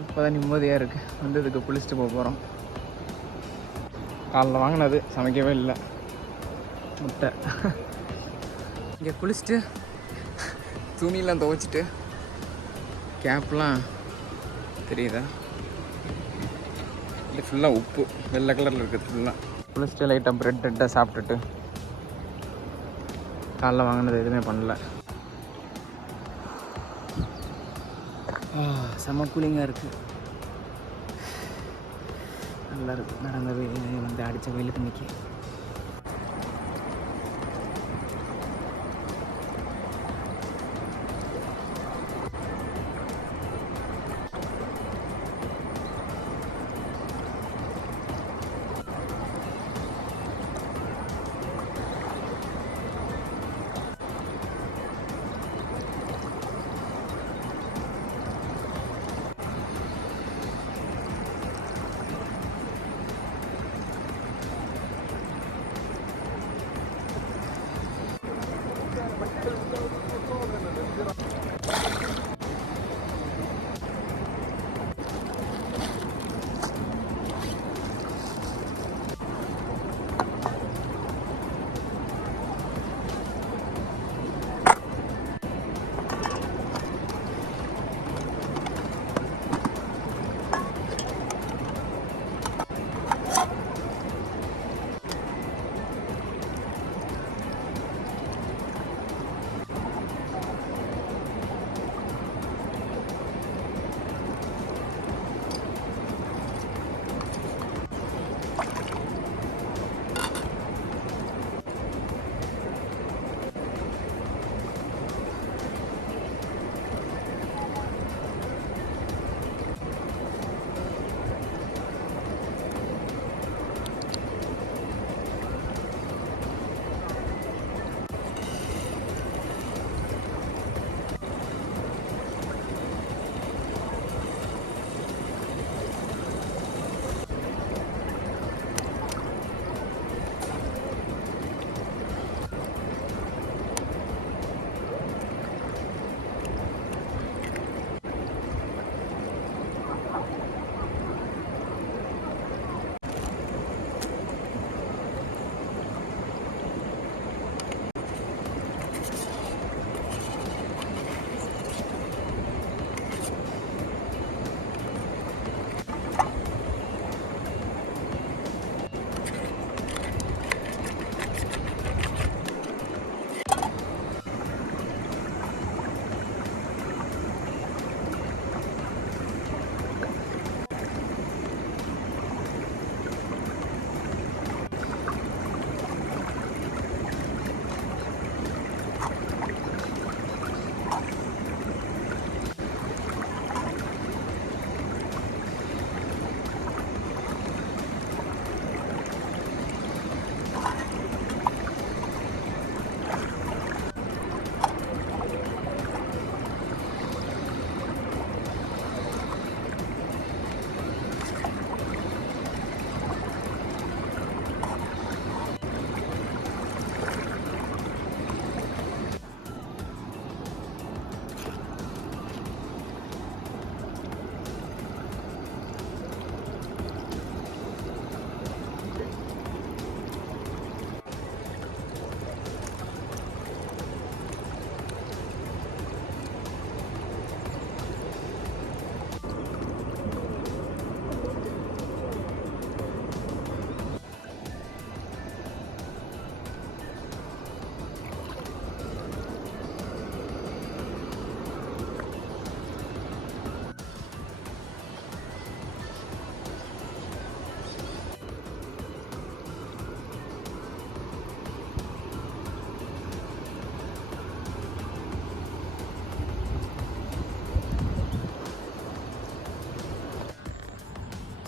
இப்போ தான் நிம்மதியாக இருக்குது. வந்ததுக்கு குளிச்சுட்டு போக போகிறோம். காலைல வாங்கினது சமைக்கவே இல்லை, முட்டை. இங்கே குளிச்சுட்டு துணியெலாம் துவைச்சிட்டு கேப்லாம் தெரியுதா, இது ஃபுல்லாக உப்பு வெள்ளை கலரில் இருக்குது ஃபுல்லாக. குளிச்சுட்டு லைட்டாக ப்ரெட்டை சாப்பிட்டுட்டு காலைல வாங்கினது எதுவுமே பண்ணல. செம்ம கூலிங்காக இருக்குது, நல்லா இருக்குது. நடந்த வந்து அடித்த வெயிலுக்கு நிற்கி.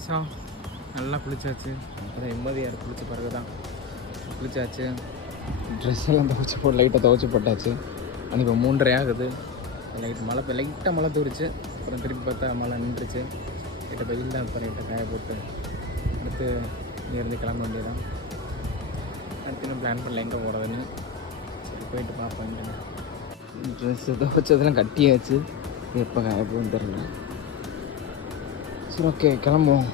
ஸோ நல்லா குளிச்சாச்சு. அப்புறம் நிம்மதியாக குளிச்ச பிறகு தான் குளிச்சாச்சு. ட்ரெஸ் எல்லாம் துவைச்சி போட்டு லைட்டாக துவைச்சி போட்டாச்சு. ஆனால் இப்போ 3:30 ஆகுது. லைட்டாக மழை தூரிச்சு. அப்புறம் திருப்பி பார்த்தா மழை நின்றுச்சு. லைட்டாக வெயில் தான். அப்புறம் லைட்டாக காய போட்டு அடுத்து இங்கேருந்து கிளம்ப வேண்டியதான். அடுத்து இன்னும் பிளான் பண்ணல எங்கே போகிறதுன்னு. சரி போயிட்டு பார்ப்பேன். ட்ரெஸ்ஸு துவைச்சதெல்லாம் கட்டியாச்சு. எப்போ காய போகுன்னு தெரியல. சரி ஓகே கிளம்புவோம்.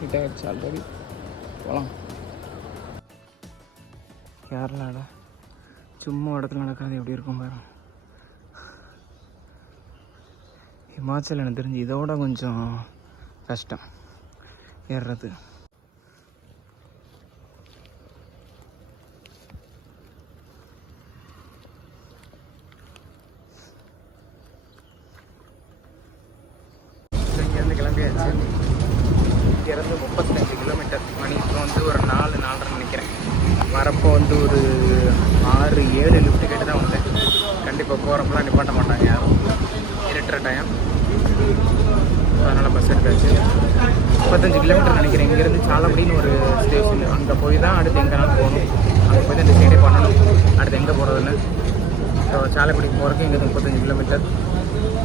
லேட் ஆகிடுச்சு ஆல்ரெடி. போகலாம். கேரளாவில் சும்மா இடத்துல நடக்கிறது எப்படி இருக்கும் பாரு. ஹிமாச்சல் எனக்கு தெரிஞ்சு இதோட கொஞ்சம் கஷ்டம் ஏறுறது. இங்கேருந்து கிளம்பியாச்சு. இங்கேருந்து 35 கிலோமீட்டர். மணி இப்போ வந்து ஒரு 4-4:30 நினைக்கிறேன். வரப்போ வந்து ஒரு 6-7 லிஃப்ட் கேட்டு தான் வந்தேன். கண்டிப்பாக போகிறப்பெல்லாம் நிப்பாட்ட மாட்டாங்க யாரும், இருட்டுற டைம். அதனால் பஸ் எடுத்தாச்சு. 35 கிலோமீட்டர் நினைக்கிறேன். இங்கேருந்து சாலக்குடின்னு ஒரு ஸ்டேஷன், அங்கே போய் தான் அடுத்து எங்கேனாலும் போகணும். அங்கே போய் தான் டிசைடே பண்ணணும் அடுத்து எங்கே போகிறதுன்னு. ஸோ சாலக்குடிக்கு போகிறதுக்கு இங்கேருந்து 35 கிலோமீட்டர்.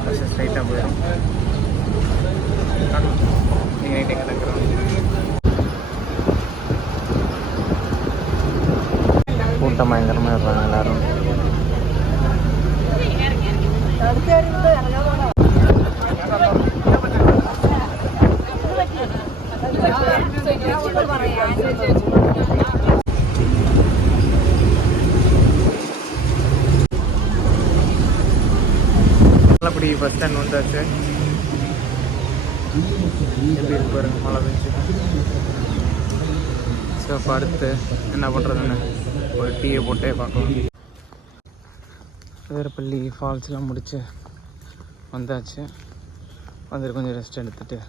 பஸ் ஸ்ட்ரைட்டாக போயிடும். நீங்கள் நைட் எங்கே தங்குறோம். கூட்டம் பயங்கரமாக இருப்பாங்க எல்லோரும். சாலக்குடி பஸ் ஸ்டாண்ட் வந்தாச்சு. எப்படி இருக்கு பாருங்க, மழை பெஞ்சு. ஸோ படுத்து என்ன பண்ணுறதுன்னு ஒரு டீயை போட்டே பார்க்கலாம். வேறுபள்ளி ஃபால்ஸ்லாம் முடிச்சு வந்தாச்சு. வந்துட்டு கொஞ்சம் ரெஸ்ட் எடுத்துகிட்டு,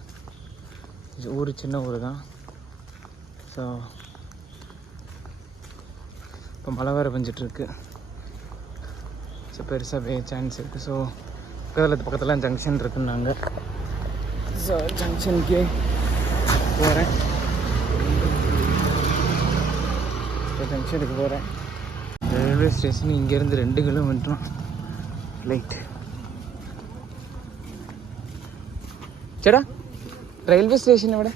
ஊர் சின்ன ஊர் தான். ஸோ இப்போ மழை வேறு பெஞ்சிட்ருக்கு. ஸோ பெருசாக பெய்ய சான்ஸ் இருக்குது. ஸோ பக்கத்தில் ஜங்ஷன் இருக்குன்னாங்க. ஸோ ஜங்ஷனுக்கே போகிறேன். இப்போ ஜங்ஷனுக்கு போகிறேன். ரயில்வே ஸ்டேஷன் இங்கேருந்து 2 கிலோமீட்டரும் லைட். ചേട്ടാ റെയിൽവേ സ്റ്റേഷൻ എവിടെ?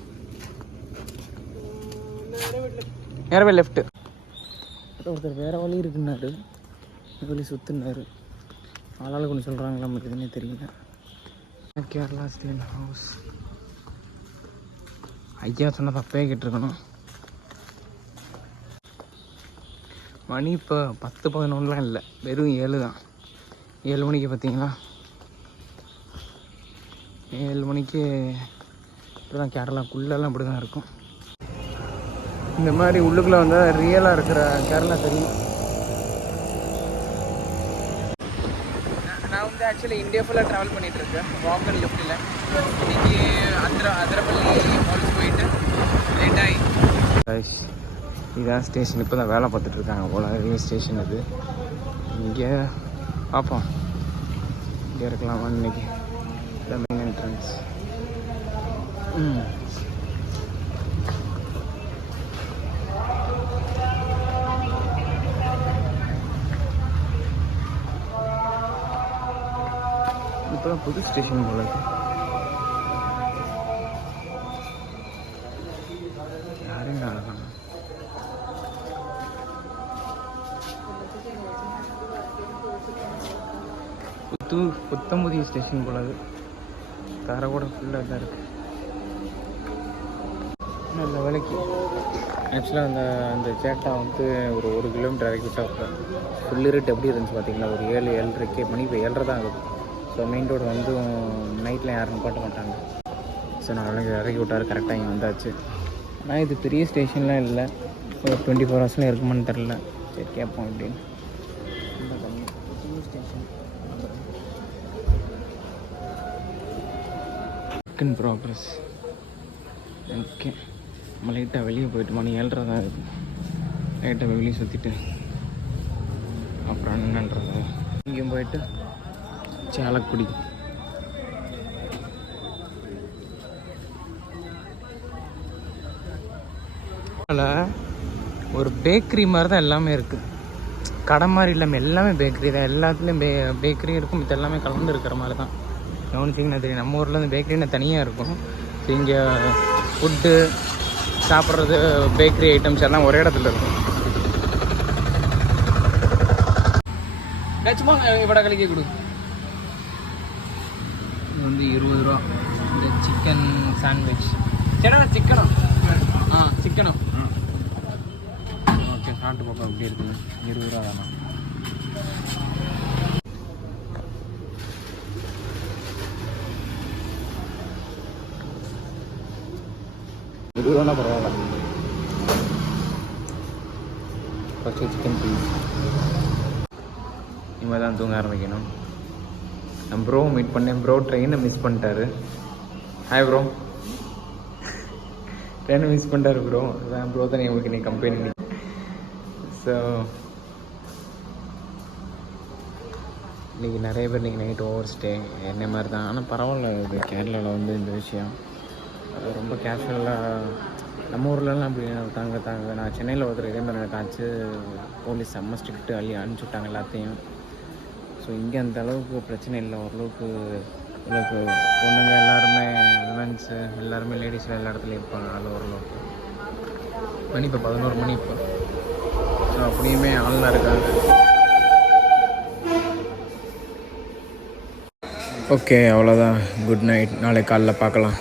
നേരെ ലെഫ്റ്റ്. ஒருத்தர் வேறு வழி இருக்குன்னாரு, வழி சுற்றுனாரு. ஆளாளுக்கு ஒன்று சொல்கிறாங்களா நமக்கு எதுவுமே தெரியல. Kerala state house. ஐயா சொன்ன தப்பே கேட்டிருக்கணும். மணி இப்போ 10-11 இல்லை, வெறும் 7 தான். 7 மணிக்கு பார்த்தீங்களா, 7 மணிக்கு இப்படி தான் கேரளாக்குள்ளெல்லாம் இப்படி தான் இருக்கும். இந்த மாதிரி உள்ளுக்குள்ளே வந்தால் ரியலாக இருக்கிற கேரளா தெரியும். நான் வந்து ஆக்சுவலி இந்தியா ஃபுல்லாக ட்ராவல் பண்ணிகிட்ருக்கேன், வாக் அண்ட் லிஃப்ட்டில். இன்றைக்கி அதிரப்பள்ளி ஃபால்ஸ் போயிட்டு லேட் ஆகி. இதான் ஸ்டேஷன். இப்போ தான் வேலை பார்த்துட்ருக்காங்க போல், ரயில்வே ஸ்டேஷன் இது. இங்கே பார்ப்போம், இங்கே இருக்கலாமா இன்றைக்கி. The main entrance. இப்போதான் புது ஸ்டேஷன் போல இருக்கு. யாரும் அழகான புத்தம்புதிய ஸ்டேஷன் போல அது. தர கூட ஃபுல்லாக தான் இருக்குது. நல்ல வேலைக்கு ஆக்சுவலாக அந்த சேட்டா வந்து ஒரு 1 கிலோமீட்டர் இறக்கி விட்டா ஃபுல் இருட்டு எப்படி இருந்துச்சு பார்த்தீங்களா. ஒரு 7-7:30 மணி, இப்போ 7:30 தான் ஆகுது. ஸோ மெயின் ரோடு வந்து நைட்டில் யாரும் பாட்ட மாட்டாங்க. ஸோ நான் இறக்கி விட்டார், கரெக்டாக இங்கே வந்தாச்சு. ஆனால் இது பெரிய ஸ்டேஷன்லாம் இல்லை, ஒரு 24 ஹவர்ஸ்லாம் இருக்குமான்னு தெரில. சரி கேட்போம் அப்படின்னு. Station in progress. ஓகே, நம்ம லைட்டாக வெளியே போயிட்டு மணி 7:30 தான் இருக்குது. லைட்டாக வெளியே சுற்றிட்டு அப்புறம் என்னன்றது இங்கேயும் போயிட்டு சாலக்குடி. அதில் ஒரு பேக்கரி மாதிரி தான் எல்லாமே இருக்குது. கடை மாதிரி இல்லாமல் எல்லாமே பேக்கரி தான். எல்லாத்துலேயும் பேக்கரியும் இருக்கும், இது எல்லாமே கலந்து இருக்கிற மாதிரி தான். கவனிச்சிங்கன்னா தெரியும், நம்ம ஊரில் வந்து பேக்கரின்னு தனியாக இருக்கும். ஸோ இங்கே ஃபுட்டு சாப்பிட்றது, பேக்கரி ஐட்டம்ஸ் எல்லாம் ஒரே இடத்துல இருக்கும். சும்மா இவட கழிக்க கொடு. வந்து 20 ரூபா. இந்த சிக்கன் சாண்ட்விச் சேடா சிக்கனும் சிக்கனும் ஓகே சாப்பிட்டு பார்ப்போம் எப்படி இருக்குது. 20 ரூபா தானா? ரூபானா பரவாயில்ல. First chicken piece. இனிமேல் தான் தூங்க ஆரம்பிக்கணும். நான் ப்ரோ மீட் பண்ணேன். ப்ரோ ட்ரெயினை மிஸ் பண்ணிட்டாரு. Hi bro. ட்ரெயினை மிஸ் பண்ணிட்டாரு ப்ரோ. அதான் ப்ரோ தான் உங்களுக்கு நீ கம்பெனி. ஸோ இன்றைக்கி நிறைய பேர் இன்றைக்கி நைட் ஓவர் ஸ்டே என்ன மாதிரி தான். ஆனால் பரவாயில்ல. இது கேரளாவில் வந்து இந்த விஷயம் அது ரொம்ப கேஷுவலாக. நம்ம ஊர்லலாம் அப்படி தாங்க நான் சென்னையில் ஒருத்தர் இதே மாதிரி எனக்கு ஆச்சு. போலீஸ் செம்ம ஸ்ட்ரிக்ட்டு அனுப்பிச்சி விட்டாங்க எல்லாத்தையும். ஸோ இங்கே அந்த அளவுக்கு பிரச்சனை இல்லை. ஓரளவுக்கு பொண்ணுங்க எல்லாருமே விமன்ஸு எல்லாருமே லேடிஸில் எல்லா இடத்துலையும் இருப்பாங்க. அது ஓரளவுக்கு மணி இப்போ 11 மணி இப்போ. ஸோ அப்படியுமே ஆள்லாம் இருக்காங்க. ஓகே அவ்வளோதான். Good night. நாளைக்கு காலைல பார்க்கலாம்.